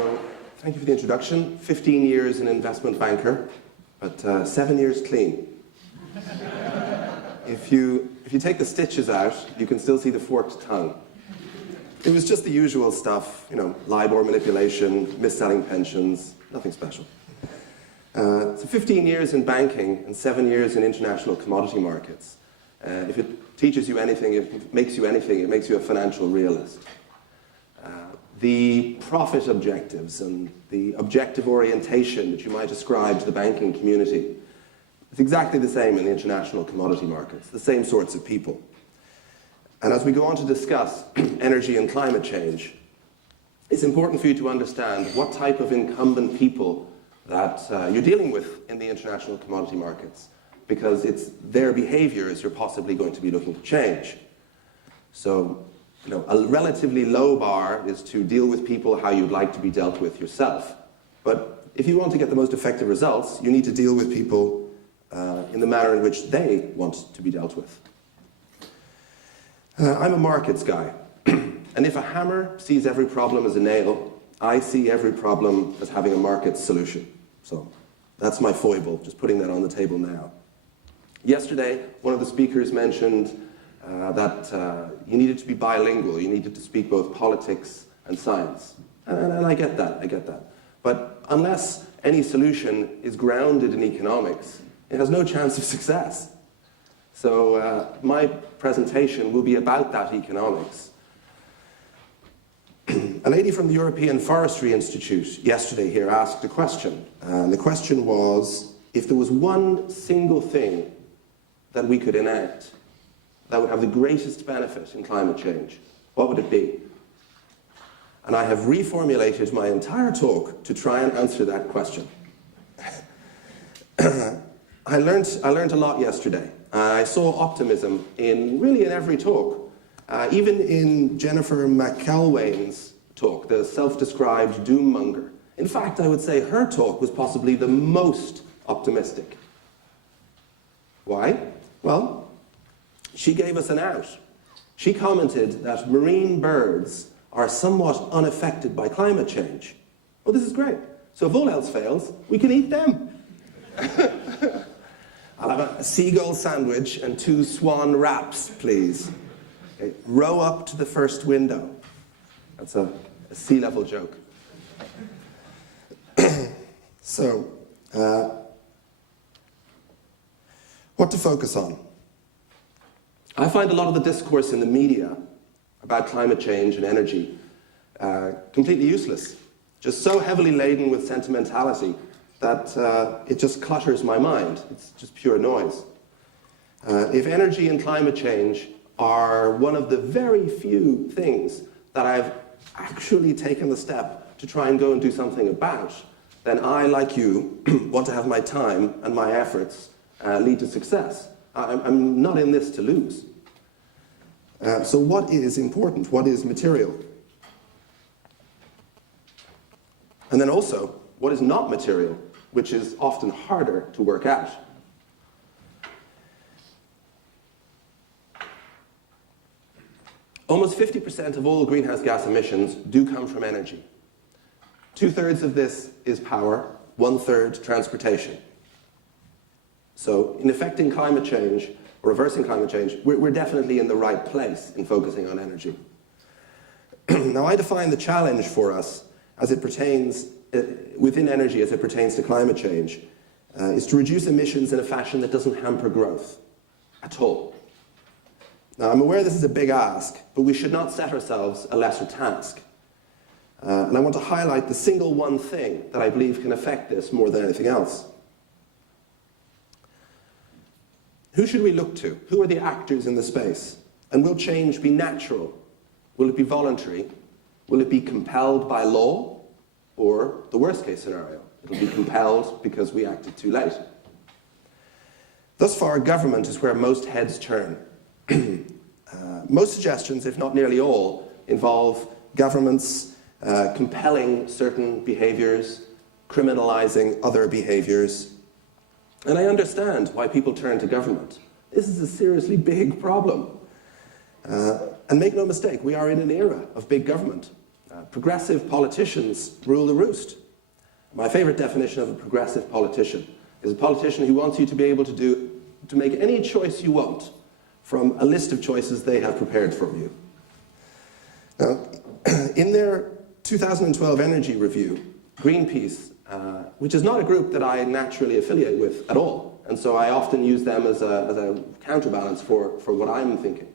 So, thank you for the introduction. 15 years an investment banker, but 7 years clean. If you take the stitches out, you can still see the forked tongue. It was just the usual stuff, you know, LIBOR manipulation, mis-selling pensions, nothing special. So 15 years in banking and 7 years in international commodity markets. If it teaches you anything, if it makes you anything, it makes you a financial realist. The profit objectives and the objective orientation that you might ascribe to the banking community, it's exactly the same in the international commodity markets, the same sorts of people. And as we go on to discuss energy and climate change, it's important for you to understand what type of incumbent people that you're dealing with in the international commodity markets, because it's their behaviors you're possibly going to be looking to change. So, you know, a relatively low bar is to deal with people how you'd like to be dealt with yourself. But if you want to get the most effective results, you need to deal with people in the manner in which they want to be dealt with. I'm a markets guy, and if a hammer sees every problem as a nail, I see every problem as having a market solution. So that's my foible, just putting that on the table now. Yesterday, one of the speakers mentioned that you needed to be bilingual, you needed to speak both politics and science. And I get that. But unless any solution is grounded in economics, it has no chance of success. So my presentation will be about that economics. A lady from the European Forestry Institute yesterday here asked a question. And the question was, if there was one single thing that we could enact that would have the greatest benefit in climate change, what would it be? And I have reformulated my entire talk to try and answer that question. I learned a lot yesterday. I saw optimism really in every talk, even in Jennifer McElwain's talk, the self-described doom monger. In fact, I would say her talk was possibly the most optimistic. Why? Well, she gave us an out. She commented that marine birds are somewhat unaffected by climate change. Well, this is great. So if all else fails, we can eat them. I'll have a seagull sandwich and 2 swan wraps, please. Okay. Row up to the first window. That's a sea level joke. So, what to focus on? I find a lot of the discourse in the media about climate change and energy completely useless. Just so heavily laden with sentimentality that it just clutters my mind. It's just pure noise. If energy and climate change are one of the very few things that I've actually taken the step to try and go and do something about, then I, like you, want to have my time and my efforts lead to success. I'm not in this to lose. So what is important? What is material? And then also, what is not material, which is often harder to work out? Almost 50% of all greenhouse gas emissions do come from energy. 2/3 of this is power, 1/3 transportation. So in affecting climate change, or reversing climate change, we're definitely in the right place in focusing on energy. Now, I define the challenge for us as it pertains, within energy as it pertains to climate change, is to reduce emissions in a fashion that doesn't hamper growth at all. Now, I'm aware this is a big ask, but we should not set ourselves a lesser task. And I want to highlight the single one thing that I believe can affect this more than anything else. Who should we look to? Who are the actors in the space? And will change be natural? Will it be voluntary? Will it be compelled by law? Or the worst case scenario, it'll be compelled because we acted too late. Thus far, government is where most heads turn. Most suggestions, if not nearly all, involve governments compelling certain behaviors, criminalizing other behaviors. And I understand why people turn to government. This is a seriously big problem. And make no mistake, we are in an era of big government. Progressive politicians rule the roost. My favorite definition of a progressive politician is a politician who wants you to be able to make any choice you want from a list of choices they have prepared for you. Now, in their 2012 energy review, Greenpeace, which is not a group that I naturally affiliate with at all, and so I often use them as a counterbalance for what I'm thinking.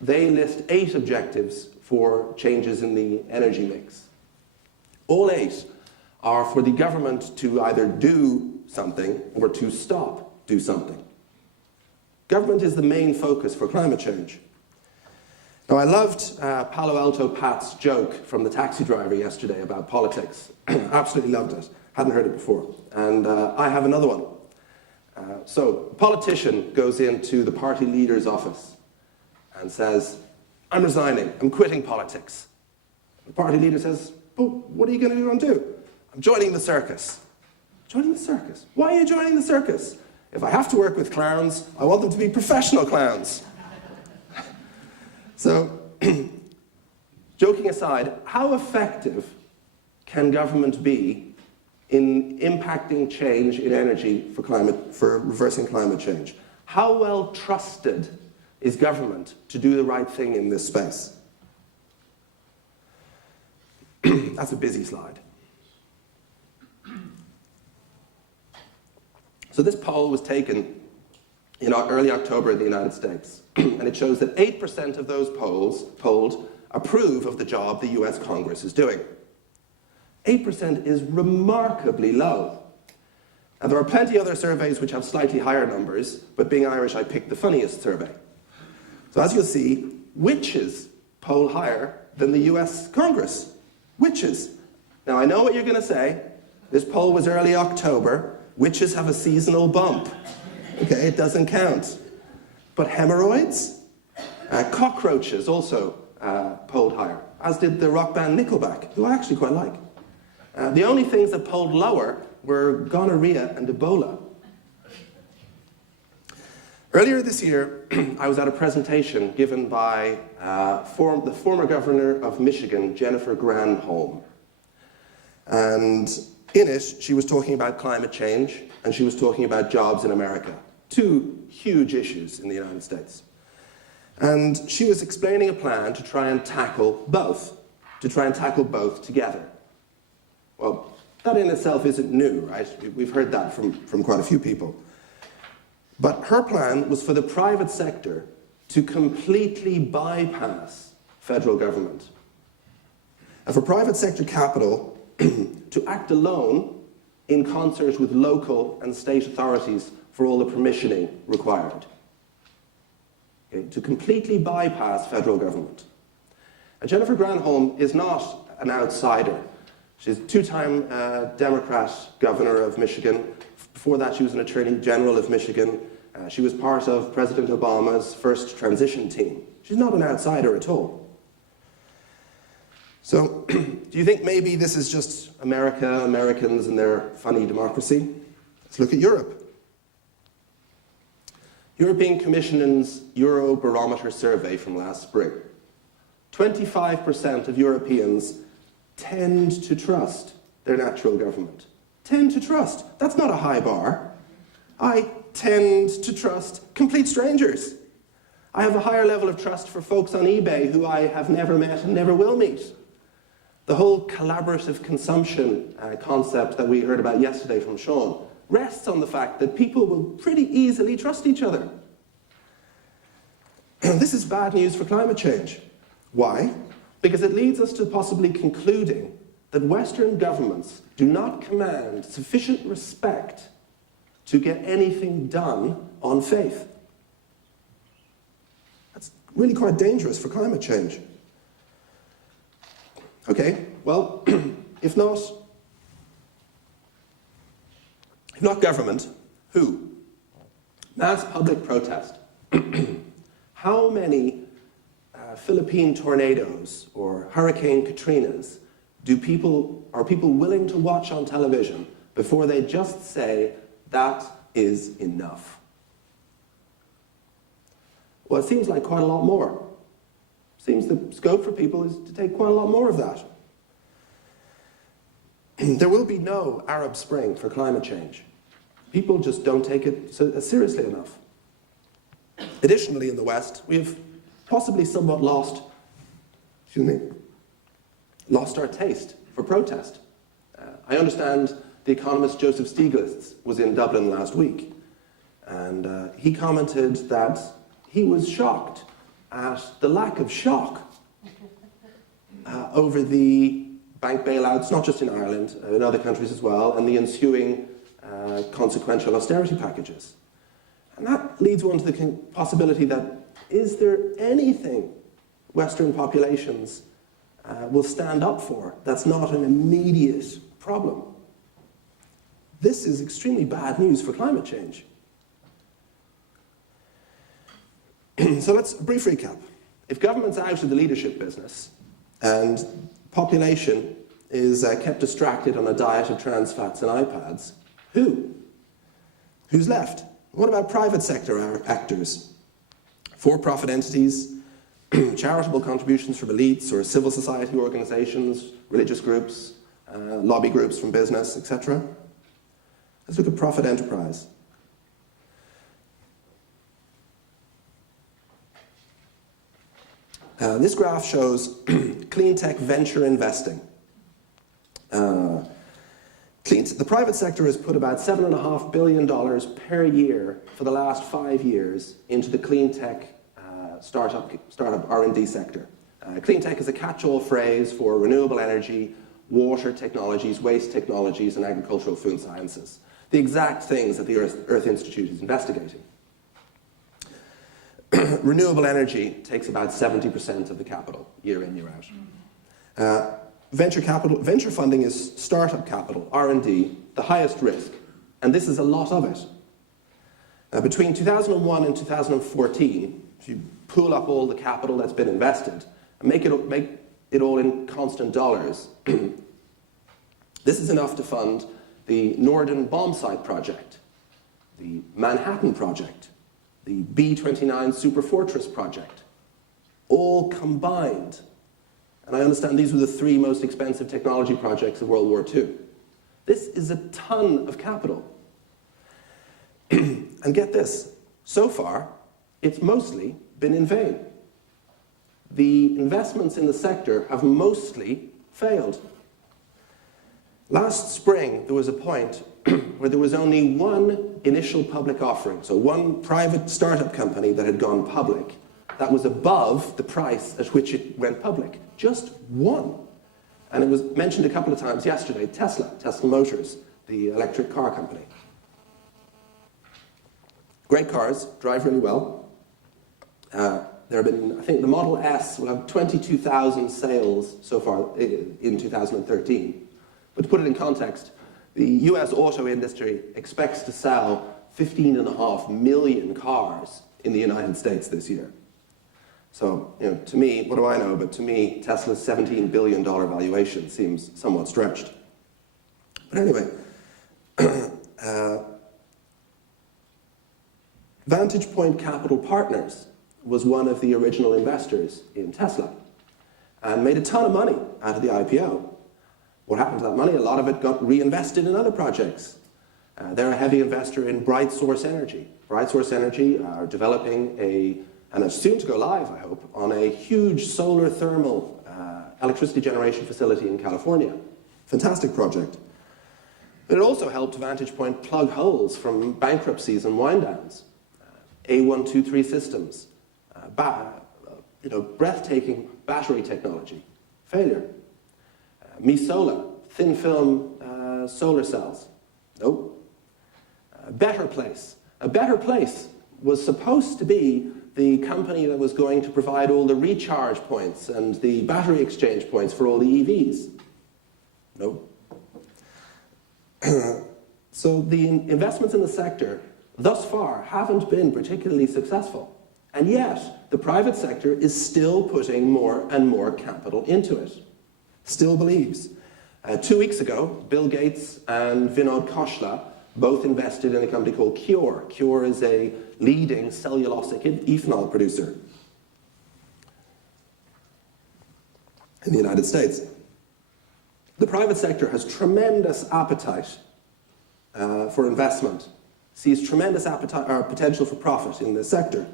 They list 8 objectives for changes in the energy mix. All 8 are for the government to either do something or to stop do something. Government is the main focus for climate change. Now, I loved Palo Alto Pat's joke from the taxi driver yesterday about politics. Absolutely loved it. Hadn't heard it before. And I have another one. So, a politician goes into the party leader's office and says, "I'm resigning. I'm quitting politics." The party leader says, "Oh, what are you going to go and do?" "I'm joining the circus." "Joining the circus? Why are you joining the circus?" "If I have to work with clowns, I want them to be professional clowns." So, joking aside, how effective can government be in impacting change in energy for reversing climate change? How well trusted is government to do the right thing in this space? That's a busy slide. So this poll was taken in early October in the United States, and it shows that 8% of those polled approve of the job the US Congress is doing. 8% is remarkably low. And there are plenty of other surveys which have slightly higher numbers, but being Irish, I picked the funniest survey. So as you'll see, witches poll higher than the US Congress. Witches. Now, I know what you're going to say. This poll was early October. Witches have a seasonal bump. Okay, it doesn't count. But hemorrhoids? Cockroaches also polled higher, as did the rock band Nickelback, who I actually quite like. The only things that polled lower were gonorrhea and Ebola. Earlier this year, I was at a presentation given by the former governor of Michigan, Jennifer Granholm. And in it, she was talking about climate change, and she was talking about jobs in America. 2 huge issues in the United States. And she was explaining a plan to try and tackle both, together. Well, that in itself isn't new, right? We've heard that from quite a few people. But her plan was for the private sector to completely bypass federal government. And for private sector capital to act alone in concert with local and state authorities for all the permissioning required. Okay, to completely bypass federal government. And Jennifer Granholm is not an outsider. She's a 2-time Democrat governor of Michigan. Before that, she was an attorney general of Michigan. She was part of President Obama's first transition team. She's not an outsider at all. So, do you think maybe this is just America, Americans, and their funny democracy? Let's look at Europe. European Commission's Eurobarometer survey from last spring. 25% of Europeans tend to trust their natural government. Tend to trust. That's not a high bar. I tend to trust complete strangers. I have a higher level of trust for folks on eBay who I have never met and never will meet. The whole collaborative consumption concept that we heard about yesterday from Sean rests on the fact that people will pretty easily trust each other. This is bad news for climate change. Why? Because it leads us to possibly concluding that Western governments do not command sufficient respect to get anything done on faith. That's really quite dangerous for climate change. Okay, well, if not government, who? Mass public protest. How many Philippine tornadoes or Hurricane Katrinas are people willing to watch on television before they just say, that is enough? Well, it seems like quite a lot more. Seems the scope for people is to take quite a lot more of that. There will be no Arab Spring for climate change. People just don't take it seriously enough. Additionally, in the West, we've possibly somewhat lost our taste for protest. I understand the economist Joseph Stiglitz was in Dublin last week, and he commented that he was shocked at the lack of shock over the bank bailouts, not just in Ireland, in other countries as well, and the ensuing consequential austerity packages. And that leads one to the possibility that, is there anything Western populations will stand up for that's not an immediate problem? This is extremely bad news for climate change. So let's brief recap. If government's out of the leadership business and population is kept distracted on a diet of trans fats and iPads, who's left? What about private sector actors? For-profit entities, charitable contributions from elites or civil society organizations, religious groups, lobby groups from business, etc. Let's look at profit enterprise. This graph shows clean tech venture investing. The private sector has put about $7.5 billion per year for the last 5 years into the clean tech startup R&D sector. Clean tech is a catch-all phrase for renewable energy, water technologies, waste technologies, and agricultural food sciences. The exact things that the Earth Institute is investigating. Renewable energy takes about 70% of the capital, year in, year out. Venture funding is startup capital, R&D, the highest risk, and this is a lot of it. Between 2001 and 2014, if you pool up all the capital that's been invested and make it all in constant dollars, this is enough to fund the Norden bombsight project, the Manhattan project, the B-29 Superfortress project, all combined. And I understand these were the 3 most expensive technology projects of World War II. This is a ton of capital. And get this, so far, it's mostly been in vain. The investments in the sector have mostly failed. Last spring, there was a point where there was only one initial public offering, so one private startup company that had gone public that was above the price at which it went public. Just one. And it was mentioned a couple of times yesterday, Tesla Motors, the electric car company. Great cars, drive really well. There have been, I think the Model S will have 22,000 sales so far in 2013. But to put it in context, the US auto industry expects to sell 15.5 million cars in the United States this year. So, to me, what do I know? But to me, Tesla's $17 billion valuation seems somewhat stretched. But anyway, Vantage Point Capital Partners was one of the original investors in Tesla and made a ton of money out of the IPO. What happened to that money? A lot of it got reinvested in other projects. They're a heavy investor in Bright Source Energy. Bright Source Energy are developing and it's soon to go live, I hope, on a huge solar thermal electricity generation facility in California. Fantastic project. But it also helped Vantage Point plug holes from bankruptcies and wind-downs. A123 Systems, breathtaking battery technology, failure. MiSola, thin film solar cells, nope. Better Place. A Better Place was supposed to be the company that was going to provide all the recharge points and the battery exchange points for all the EVs. Nope. So the investments in the sector thus far haven't been particularly successful. And yet, the private sector is still putting more and more capital into it. Still believes. 2 weeks ago, Bill Gates and Vinod Khosla both invested in a company called Cure. Cure is a leading cellulosic ethanol producer. in the United States. The private sector has tremendous appetite for investment, sees tremendous appetite or potential for profit in this sector.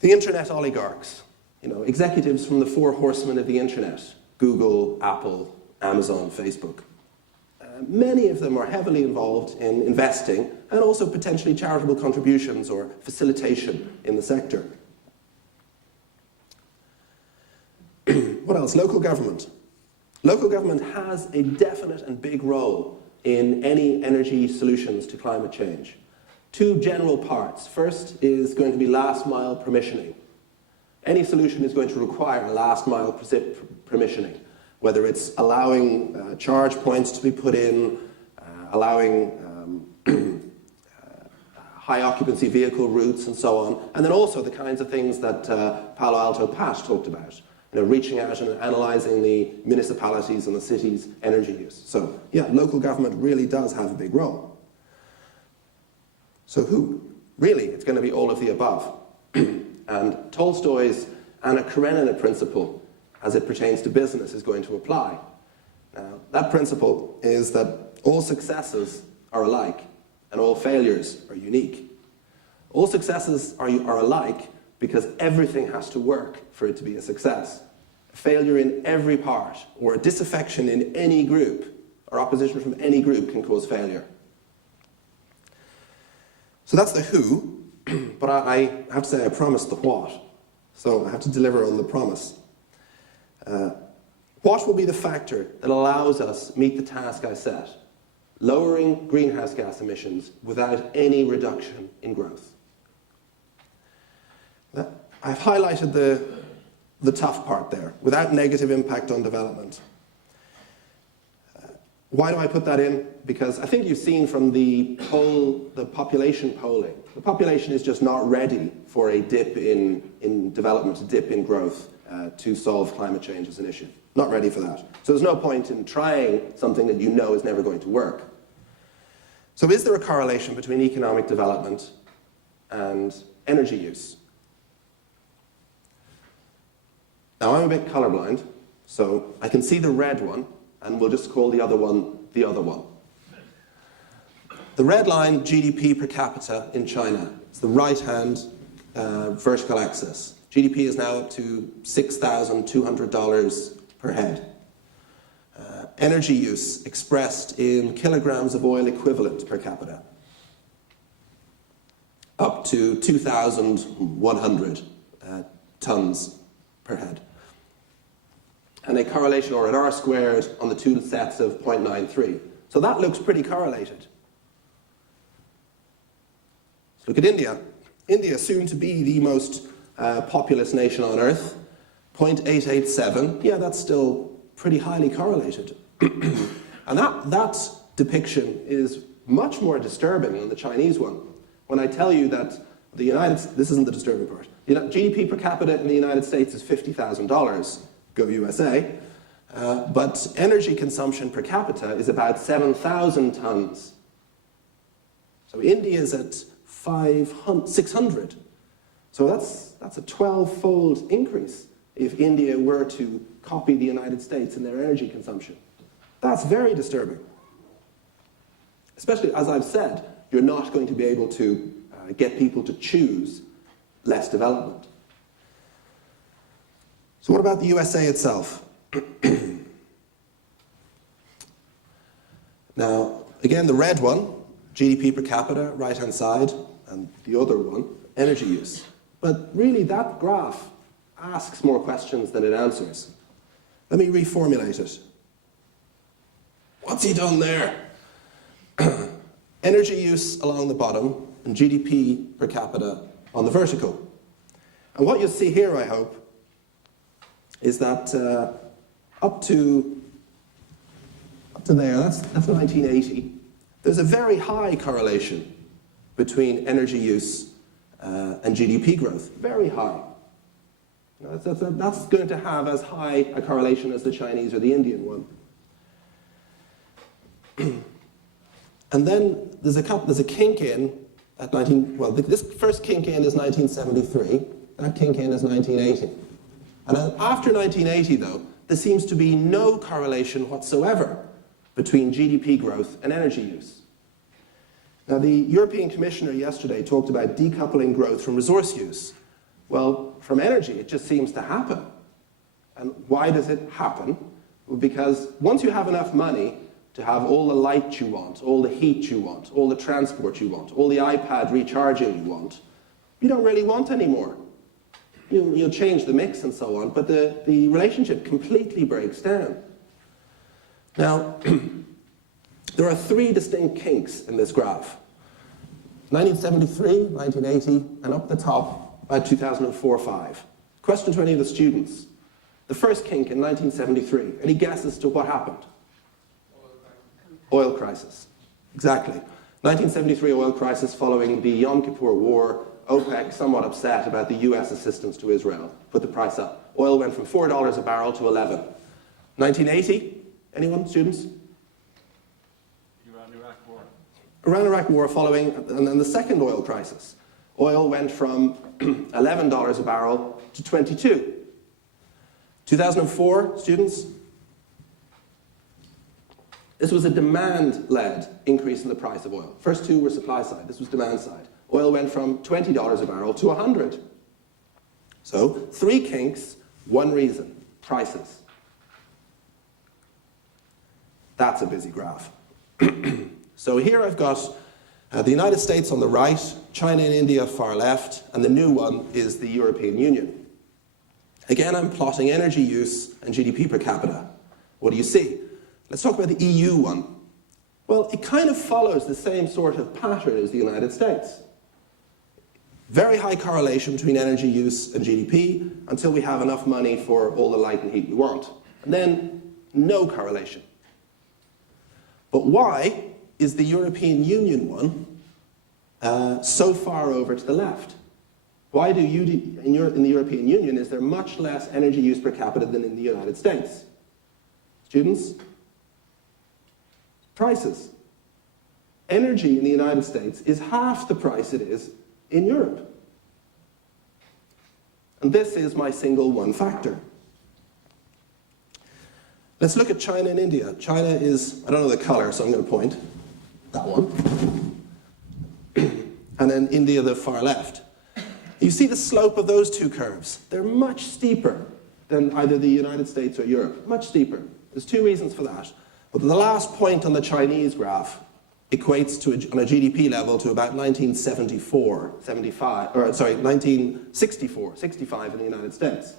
The internet oligarchs, executives from the four horsemen of the internet, Google, Apple, Amazon, Facebook. Many of them are heavily involved in investing and also potentially charitable contributions or facilitation in the sector. What else? Local government. Local government has a definite and big role in any energy solutions to climate change. Two general parts. First is going to be last mile permissioning. Any solution is going to require last mile permissioning, whether it's allowing charge points to be put in, allowing high occupancy vehicle routes and so on, and then also the kinds of things that Palo Alto Pat talked about, reaching out and analysing the municipalities and the city's energy use. So yeah, local government really does have a big role. So who? Really, it's going to be all of the above. And Tolstoy's Anna Karenina principle, as it pertains to business, is going to apply. Now, that principle is that all successes are alike and all failures are unique. All successes are alike because everything has to work for it to be a success. A failure in every part, or a disaffection in any group, or opposition from any group can cause failure. So that's the who, but I have to say I promised the what. So I have to deliver on the promise. What will be the factor that allows us meet the task I set? Lowering greenhouse gas emissions without any reduction in growth. I've highlighted the tough part there, without negative impact on development. Why do I put that in? Because I think you've seen from the population polling, the population is just not ready for a dip in development, a dip in growth to solve climate change as an issue. Not ready for that. So there's no point in trying something that you know is never going to work. So is there a correlation between economic development and energy use? Now, I'm a bit colorblind, so I can see the red one, and we'll just call the other one the other one. The red line, GDP per capita in China. It's the right-hand vertical axis. GDP is now up to $6,200 per head. Energy use expressed in kilograms of oil equivalent per capita, up to 2,100 tons per head. And a correlation, or an R squared, on the two sets of 0.93. So that looks pretty correlated. Let's look at India. India, soon to be the most populous nation on Earth, 0.887. Yeah, that's still pretty highly correlated. And that depiction is much more disturbing than the Chinese one. When I tell you that this isn't the disturbing part. GDP per capita in the United States is $50,000. Go USA. But energy consumption per capita is about 7,000 tons. So India is at 600. So that's a 12-fold increase if India were to copy the United States in their energy consumption. That's very disturbing. Especially, as I've said, you're not going to be able to get people to choose less development. So what about the USA itself? Now, again, the red one, GDP per capita, right-hand side, and the other one, energy use. But really, that graph asks more questions than it answers. Let me reformulate it. What's he done there? Energy use along the bottom, and GDP per capita on the vertical. And what you'll see here, I hope, is that up to there, that's 1980, there's a very high correlation between energy use and GDP growth. Very high. That's going to have as high a correlation as the Chinese or the Indian one. And then there's a kink in at this first kink in is 1973. That kink in is 1980. And after 1980, though, there seems to be no correlation whatsoever between GDP growth and energy use. Now, the European Commissioner yesterday talked about decoupling growth from resource use. Well, from energy, it just seems to happen. And why does it happen? Well, because once you have enough money to have all the light you want, all the heat you want, all the transport you want, all the iPad recharging you want, you don't really want any more. You'll change the mix and so on, but the relationship completely breaks down. Now, there are three distinct kinks in this graph. 1973, 1980, and up the top, about 2004-05. Question to any of the students. The first kink in 1973, any guesses to what happened? Oil crisis. Exactly. 1973 oil crisis following the Yom Kippur War. OPEC somewhat upset about the US assistance to Israel. Put the price up. Oil went from $4 a barrel to 11. 1980, anyone, students? Iran-Iraq war. Iran-Iraq war following, and then the second oil crisis. Oil went from $11 a barrel to 22. 2004, students? This was a demand-led increase in the price of oil. First two were supply side, this was demand side. Oil went from $20 a barrel to 100. So, three kinks, one reason, prices. That's a busy graph. So here I've got the United States on the right, China and India far left, and the new one is the European Union. Again, I'm plotting energy use and GDP per capita. What do you see? Let's talk about the EU one. Well, it kind of follows the same sort of pattern as the United States. Very high correlation between energy use and GDP until we have enough money for all the light and heat we want. And then, no correlation. But why is the European Union one so far over to the left? Why do you, in the European Union, is there much less energy use per capita than in the United States? Students? Prices. Energy in the United States is half the price it is in Europe. And this is my single one factor. Let's look at China and India. China is, I don't know the color, so I'm going to point. That one. And then India, the far left. You see the slope of those two curves. They're much steeper than either the United States or Europe. Much steeper. There's two reasons for that. But the last point on the Chinese graph equates to, on a GDP level, to about 1974, 75, or sorry, 1964, 65 in the United States.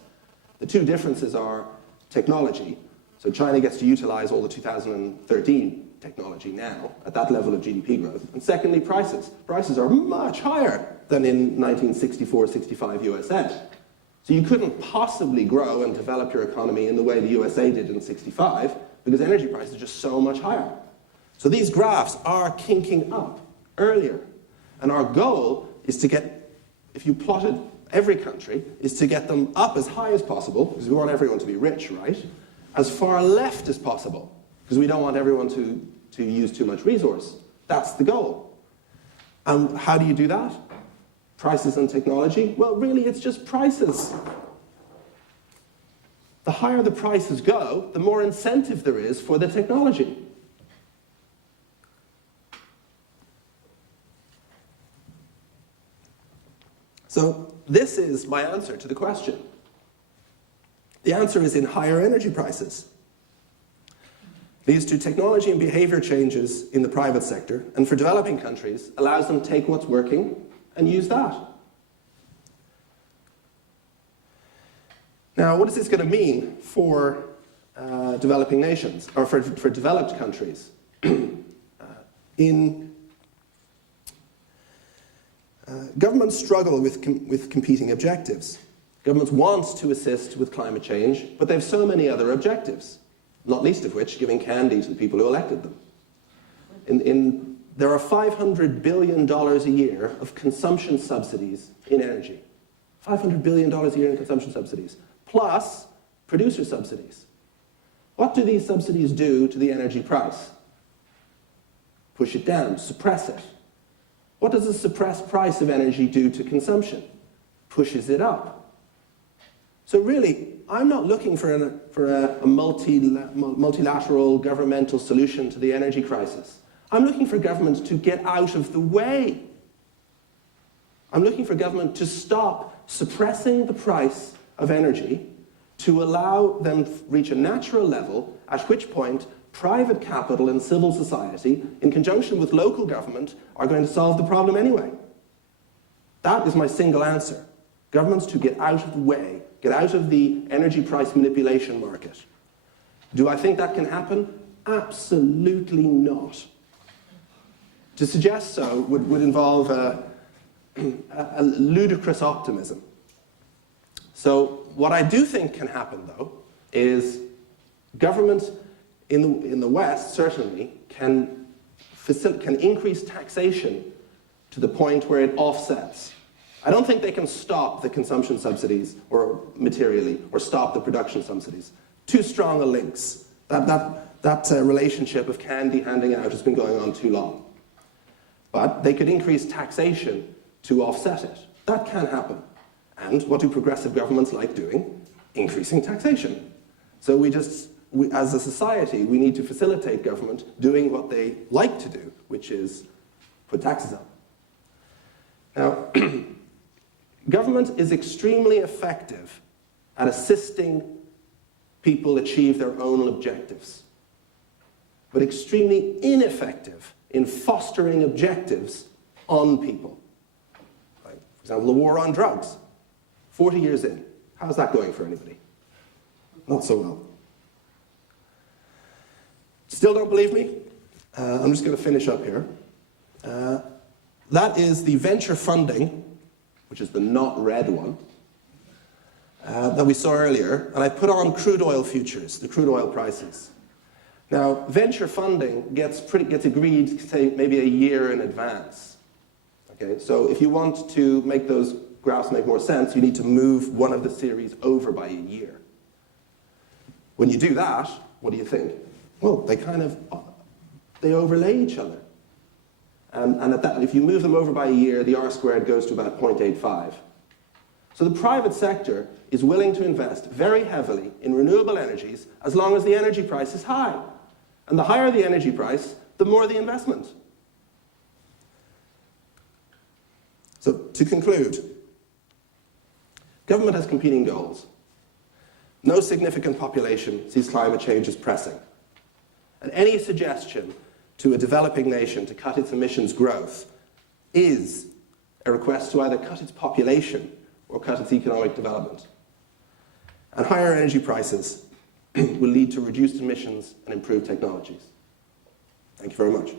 The two differences are technology. So China gets to utilize all the 2013 technology now at that level of GDP growth. And secondly, prices. Prices are much higher than in 1964, 65 USA. So you couldn't possibly grow and develop your economy in the way the USA did in 65 because energy prices are just so much higher. So these graphs are kinking up earlier. And our goal is to get, if you plotted every country, is to get them up as high as possible, because we want everyone to be rich, right? As far left as possible, because we don't want everyone to use too much resource. That's the goal. And how do you do that? Prices and technology? Well, really, it's just prices. The higher the prices go, the more incentive there is for the technology. So this is my answer to the question. The answer is in higher energy prices. Leads to technology and behavior changes in the private sector, and for developing countries, allows them to take what's working and use that. Now, what is this going to mean for developing nations, or for developed countries? Governments struggle with competing objectives. Governments want to assist with climate change, but they have so many other objectives, not least of which giving candy to the people who elected them. There are $500 billion a year of consumption subsidies in energy. $500 billion a year in consumption subsidies, plus producer subsidies. What do these subsidies do to the energy price? Push it down, suppress it. What does the suppressed price of energy do to consumption? Pushes it up. So really, I'm not looking for a multilateral governmental solution to the energy crisis. I'm looking for government to get out of the way. I'm looking for government to stop suppressing the price of energy, to allow them to reach a natural level, at which point private capital and civil society, in conjunction with local government, are going to solve the problem anyway. That is my single answer. Governments to get out of the way, get out of the energy price manipulation market. Do I think that can happen? Absolutely not. To suggest so would involve a ludicrous optimism. So what I do think can happen, though, is government in the West certainly can increase taxation to the point where it offsets. I don't think they can stop the consumption subsidies or materially, or stop the production subsidies. Too strong a links. That relationship of candy handing out has been going on too long. But they could increase taxation to offset it. That can happen. And what do progressive governments like doing? Increasing taxation. So as a society, we need to facilitate government doing what they like to do, which is put taxes up. Now, government is extremely effective at assisting people achieve their own objectives, but extremely ineffective in fostering objectives on people. Like, for example, the war on drugs. 40 years in. How's that going for anybody? Not so well. Still don't believe me? I'm just going to finish up here. That is the venture funding, which is the not red one, that we saw earlier. And I put on crude oil futures, the crude oil prices. Now, venture funding gets agreed, say, maybe a year in advance. Okay, so if you want to make those graphs make more sense, you need to move one of the series over by a year. When you do that, what do you think? Well, they overlay each other. And if you move them over by a year, the R-squared goes to about 0.85. So the private sector is willing to invest very heavily in renewable energies as long as the energy price is high. And the higher the energy price, the more the investment. So to conclude, government has competing goals. No significant population sees climate change as pressing. And any suggestion to a developing nation to cut its emissions growth is a request to either cut its population or cut its economic development. And higher energy prices will lead to reduced emissions and improved technologies. Thank you very much.